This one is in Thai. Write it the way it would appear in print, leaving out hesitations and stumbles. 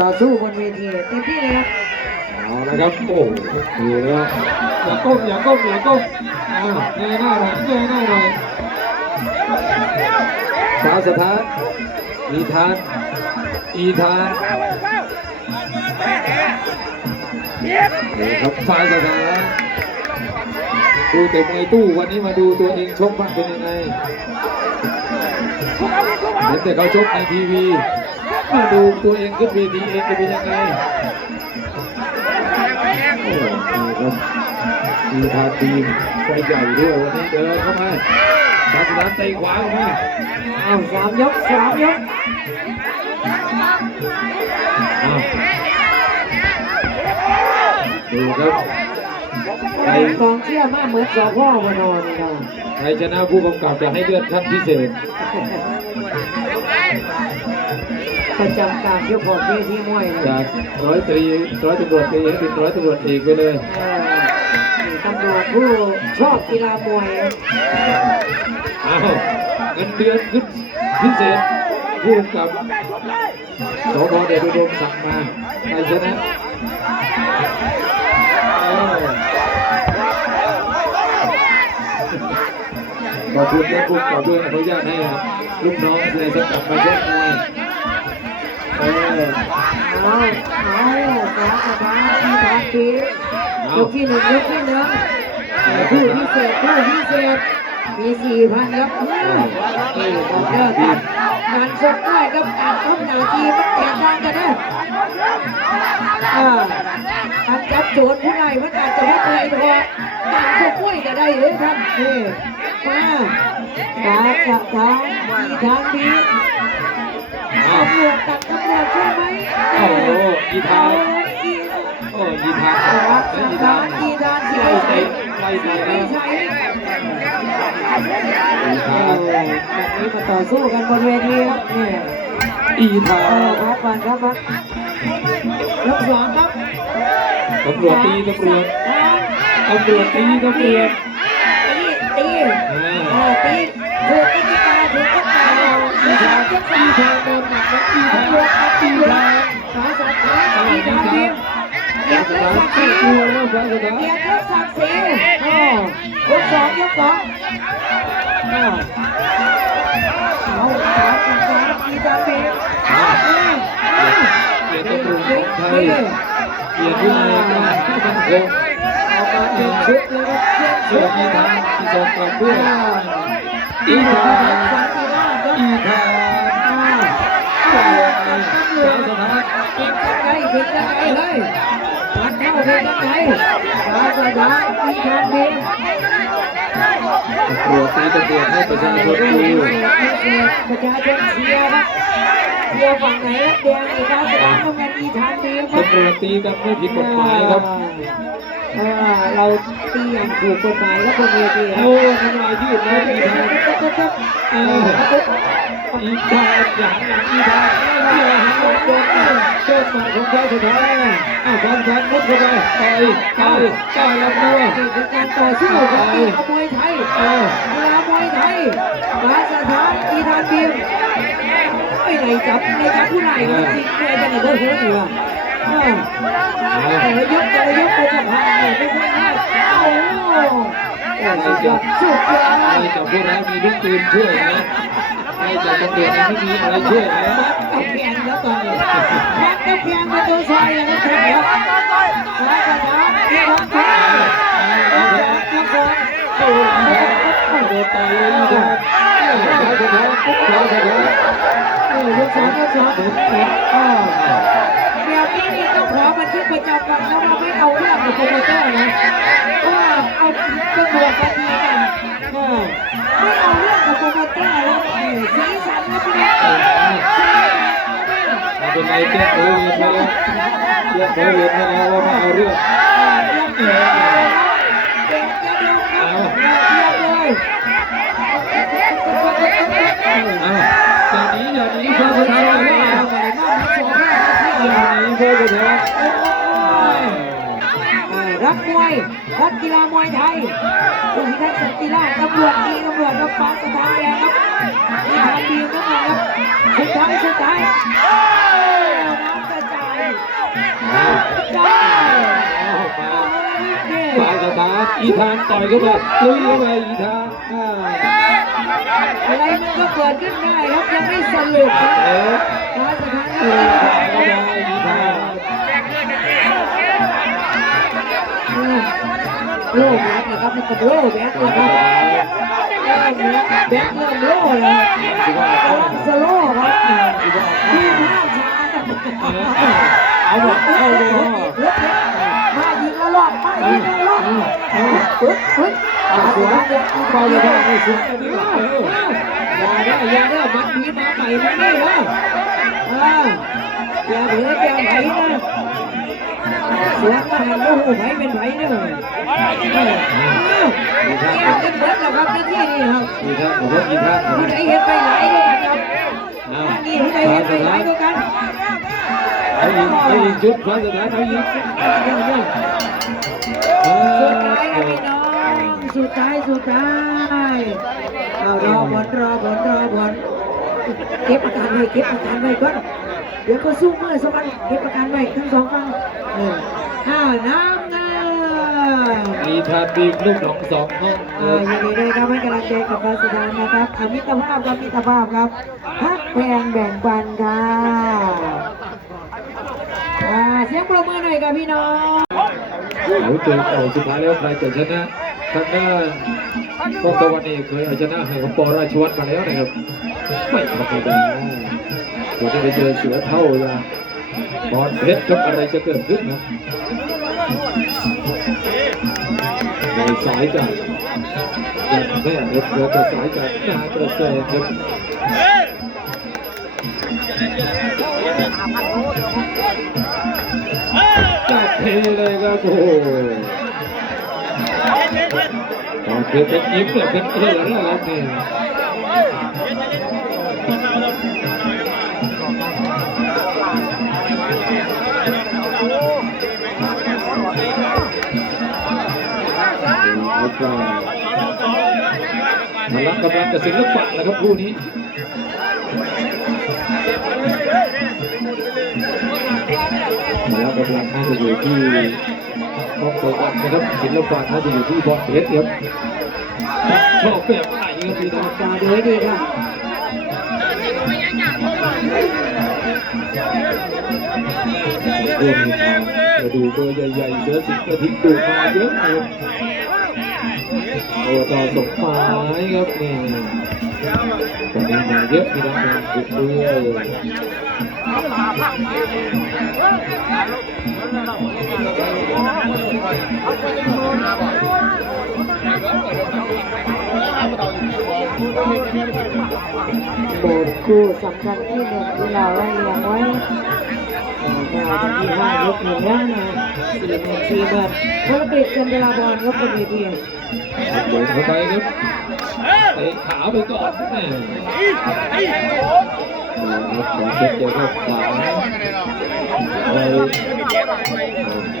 ต่อสู้บนเวทีเต็มที่เลยครับเอาละครับโอ้ดูแล้วอย่าก้มอย่าก้มอย่าก้มเงยหน้าหน่อยเงยหน้าหน่อยฟ้าสถานอีธานนี่ครับฟ้าสถานดูแต่มวยตู้วันนี้มาดูตัวเองชกบ้างเป็นยังไงเห็นแต่เขาชกในทีวีมาดูตัวเองขึ้นเวทีเองจะเป็นยังไงโอ้ครับมีทาทีมไฟใหญ่ด้วยวันนี้เดินเข้ามาศาสนาเตะขวาเข้ามาสามยกดูครับใครกองเชียร์มากเหมือนสพ่อมานอนนะใครชนะผู้กำกับจะให้เลือดขั้นพิเศษประจำการยกขอบที่มวยจากร้อยตำรวจตีให้เป็นร้อยตำรวจเอกไปเลยตำรวจผู้ชอบกีฬามวยเงินเดือนขึ้นพิเศษผู้กำกับสพเดชอุดมสั่งมาใครชนะขอบคุณนะผู้กำกับด้วยอนุญาตให้ลูกน้องในสังกัดมาชกมวยสามสถานที่ทางปียกที่หนึ่งคู่พิเศษมี4,000ครับนี่บอกเลิกกันการชกได้กับการทำหน้าที่มันแตกต่างกันนะการจับโจรผู้ใดมันอาจจะไม่เคยพอการชกมวยจะได้เลยท่านนี่มาจับทางมีทางดีตำรวจตัดตำรวจใช่ไหมโอ้ยีทานยีทานที่ไม่ใช่แบบนี้มาต่อสู้กันบนเวทีครับนี่อีทานครับยกสองครับตำรวจตีตำรวจตีถูกกติกาถูกอีทางเดินหนักนะอีทางสายสัตว์อีทางเดียวเกียรติศักดิ์ศรียกสองเอาสามอีทางเดียวเกียรติตำรวจของไทยเกียรติวินัยการที่มันคงเอามาเป็นชุดเลยครับเสื้อมีทางที่ส่งกลับด้วยอีทางสถานเป็นยังไงเลยปัดเข้าเป็นยังไงสถานอีทางเดียวตำรวจตีตำรวจให้ประชาชนดูประชาชนเชียร์ครับเชียร์ฝั่งไหนแดงอีกครับสถานต้องการอีทางเดียวตำรวจตีกันไม่ผิดกฎหมายครับเราตีอย่างถูกกฎหมายแล้วคนเดียวตีโอ้ทำลายยืดนะอีทางอีทางอย่างอีทางโดนมาของเขาสุดท้ายฟันมุดเข้าไปต่อยลำตัวเป็นการต่อสู้ของกีฬามวยไทยมาสถานอีทางเดียวไม่ได้จับผู้ใดเลยจริงเลยจะไหนก็เฮ้ยอยู่อ่ะแต่ละยกไปจะผ่านไม่ใช่ง่ายโอ้สุดยอดไม่จับพวกเรามีลูกปืนช่วยนะไม่จับตำรวจไม่มีอะไรช่วยนะกับเพียงแล้วตอนนี้กับเพียงเป็นตัวชายนะครับครับมาสถานอีทางเดียวโดนต่อยเลยยกสองเดี๋ยวนี้ต้องขอบันทึกประจำวันแล้วเราไม่เอาเรื่องกับโปรโมเตอร์นะเพราะว่าเอาตำรวจมาทีกันไม่เอาเรื่องกับโปรโมเตอร์แล้วสีสันนะพี่น้องเป็นไงแก้โควิดมาแล้วว่ามาเอาเรื่องอย่าหนีเพื่อสุดท้ายรักมวยรักกีฬามวยไทยคุณพิทักษ์สันติราชตำรวจกับฟ้าสถานแดงครับมีทางดีนะครับสุดท้ายน้ำกระจาย ตาอีธานต่อยเข้าไปลุยเข้าไปอีธาน อะไรมันก็เกิดขึ้นได้ครับยังไม่สรุปครับการสถาน เอ ที่ อเข้าไปอีธาน โล่แบกนะครับนี่ก็โล่แบกนะครับแบกเริ่มโล่แล้วกำลังสโล่ครับที่ห้าช้า เอาหมดเข้าเลย มายิงละรอบมายิงละรอบปึ๊ด เอาสวยไปเลยได้ไม่สวยอันนี้อย่าได้มันมีมาใหม่มันไม่นะอย่าเหลือแกไหนนะสวนมาหันโอ้โหไผเป็นไผเนี่ยแกจะเบิดแล้วครับที่นี่ครับ อีธานผมว่าอีธาน ผู้ใดเห็นไปหลายด้วยกันครับนี่ผู้ใดเห็นไปหลายด้วยกัน เอายิงชุดฟ้าสถานเอายิง สุดท้ายนะพี่น้องสุดท้ายรอบอลเก็บอาการไว้ก่อนเดี๋ยวก็สู้เมื่อสมันเก็บอาการไว้ทั้งสองฝั่งน้ำเงิน อีธานบีบลูกหนองสองห้อง ยินดีด้วยครับให้กำลังใจกับการแสดงนะครับมิตรภาพครับฮักแพงแบ่งปันค่ะเสียงปรบมือหน่อยครับพี่น้อง เขาเจอต่อสุดท้ายแล้วใครจะชนะทางด้านกองตะวันเอกเคยเอาชนะให้กับปอราชวัฒน์มาแล้วนะครับไม่ธรรมดาเดี๋ยวจะไปเจอเสือเท่าอย่างบอลเพชรครับอะไรจะเกิดขึ้นนะในสายจากอย่างแม่ครับเดี๋ยวจะสายจากนากระเซงครับจับเทเลยครับโอ้โหตอนเพชรเป็นยิ้มแบบเป็นเกลือแล้วครับเนี่ยแล้วก็พลังกำลังกับศิลปะนะครับคู่นี้แล้วกำลังน่าจะอยู่ที่กองตัวกันนะครับศิลปะน่าจะอยู่ที่บอลเพชรครับชอบแบบไหนครับพี่น้อง ตาดูให้ดีครับ เรื่องนี้มาดูเบอร์ใหญ่ๆเสือสิงห์กระทิงดูมาเยอะเลยตัวต่อสมหมายครับนี่ตอนนี้มาเยอะพี่น้องบุกเบื่อ โบสคู่สำคัญที่หนึ่งที่เราไล่เรียงไว้แนวที่ห้ายกหนึ่งแล้วนะ4 เบิร์ดพลกฤษจันทราบอลครับบนเวที โดนเข้าไปครับเตะขาไปก่อนแม่ขวาเจ็บเจอเข้าขวา